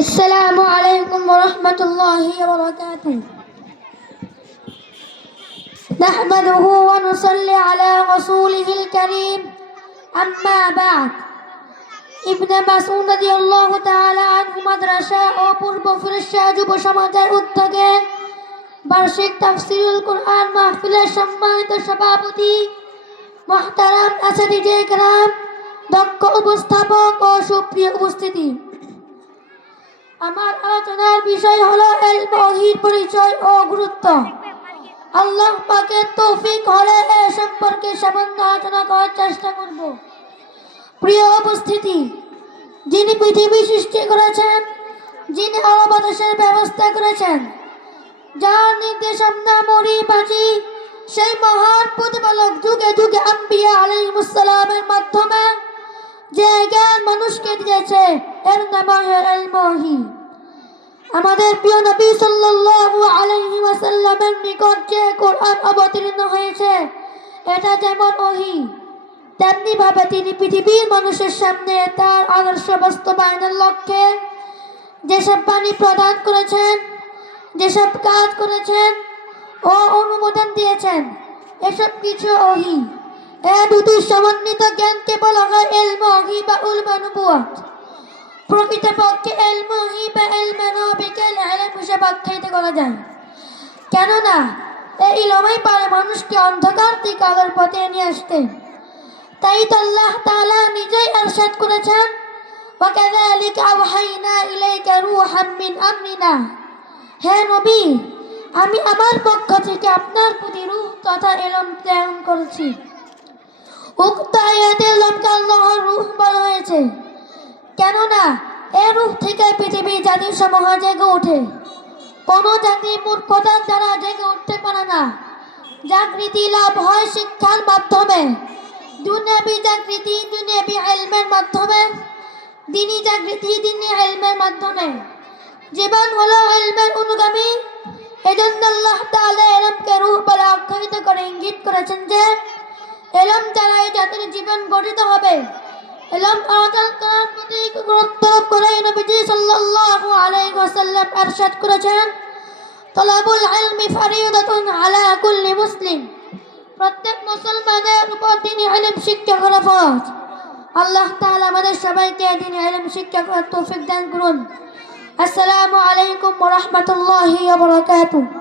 السلام عليكم ورحمة الله وبركاته نحمده ونصلي على رسوله الكريم أما بعد ইবনে মাসউদ রাদিয়াল্লাহু তাআলা আনহু মাদ্রাসা ও পূর্ব ফিরস্তা যুব সমাজের উদ্যোগে বার্ষিক তাফসীরুল কুরআন মাহফিলের সম্মানিত সভাপতি মুহতারাম আসাদিজে کرام দক্ষ উপস্থাপক ও সুপ্রিয় উপস্থিতি আমার আলোচনার বিষয় হলো এলম ওহির পরিচয় ও গুরুত্ব। আল্লাহ পাকের তৌফিক হলে এ সম্পর্কে সামান্য আলোচনা করার চেষ্টা করব। প্রিয় উপস্থিতি, যিনি পৃথিবী সৃষ্টি করেছেন, যিনি আলো বাতাসের ব্যবস্থা করেছেন, যার নির্দেশ আমরা মরি বাঁচি সেই মহান প্রতিপালক যুগে যুগে আম্বিয়া আলাইহিসসালামের মাধ্যমে যে জ্ঞান মানুষকে দিয়েছে এর নাম এলমহি আমাদের প্রিয় নবী সাল্লাল্লাহু আলাইহি ওয়াসাল্লামের নিকট যে কোরআন অবতীর্ণ হয়েছে, এটা যেমন ওহি তেমনি ভাবে তিনি পৃথিবীর মানুষের সামনে তার আদর্শ বাস্তবায়নের লক্ষ্যে যেসব বাণী প্রদান করেছেন, যেসব কাজ করেছেন ও অনুমোদন দিয়েছেন, এসব কিছু ওহি। এ দুটি সমন্বিত জ্ঞানকে বলা হয় এলম ওহি বা উলমা নবুয়াত প্রকৃতপক্ষে এলম ওহি বা এলম নবীকে এলম হিসেবে আখ্যায়িত করা যায় কেননা এই ইলমই পারে মানুষকে অন্ধকার থেকে আলোর পথে নিয়ে আসতে তাই তো আল্লাহ তাআলা নিজেই আরশাদ করেছেন وكذلك أوحينا إليك روحا من أمرنا হে নবী আমি আমার পক্ষ থেকে আপনার প্রতি রূহ তথা এলম প্রেরণ করেছি উক্ত আয়াতে এলমকে আল্লাহর রূহ বলা হয়েছে কেননা, এ রূহ থেকে পৃথিবী জাতি সমূহ জেগে ওঠে। কোনো জাতি মূর্খতার দ্বারা জেগে উঠতে পারে না। জাগৃতি লাভ হয় শিক্ষার মাধ্যমে। দুনিয়াবি জাগৃতি দুনিয়াবি এলমের মাধ্যমে। দিনী জাগৃতি, দিনী এলমের মাধ্যমে। জীবন হলো এলমের অনুগামী। এজন্য আল্লাহ তাআলা এলমকে রূহ বলে আখ্যায়িত করে, ইঙ্গিত করেছেন যে এলম দ্বারা জাতির জীবন গঠিত হবে। এলম অর্জন করার প্রতি গুরুত্ব করে নবীজি সাল্লাল্লাহু আলাইহি ওয়াসাল্লাম ارشاد করেছেন তলাবুল ইলমি ফারিদাতুন আলা কুল্লি মুসলিম প্রত্যেক মুসলমানের উপর তিনি ইলম শিক্ষা করা ফরজ আল্লাহ তাআলা আমাদের সবাইকে তিনি ইলম শিক্ষা করার তৌফিক দান করুন আসসালামু আলাইকুম ওয়া রাহমাতুল্লাহি ওয়া বারাকাতুহু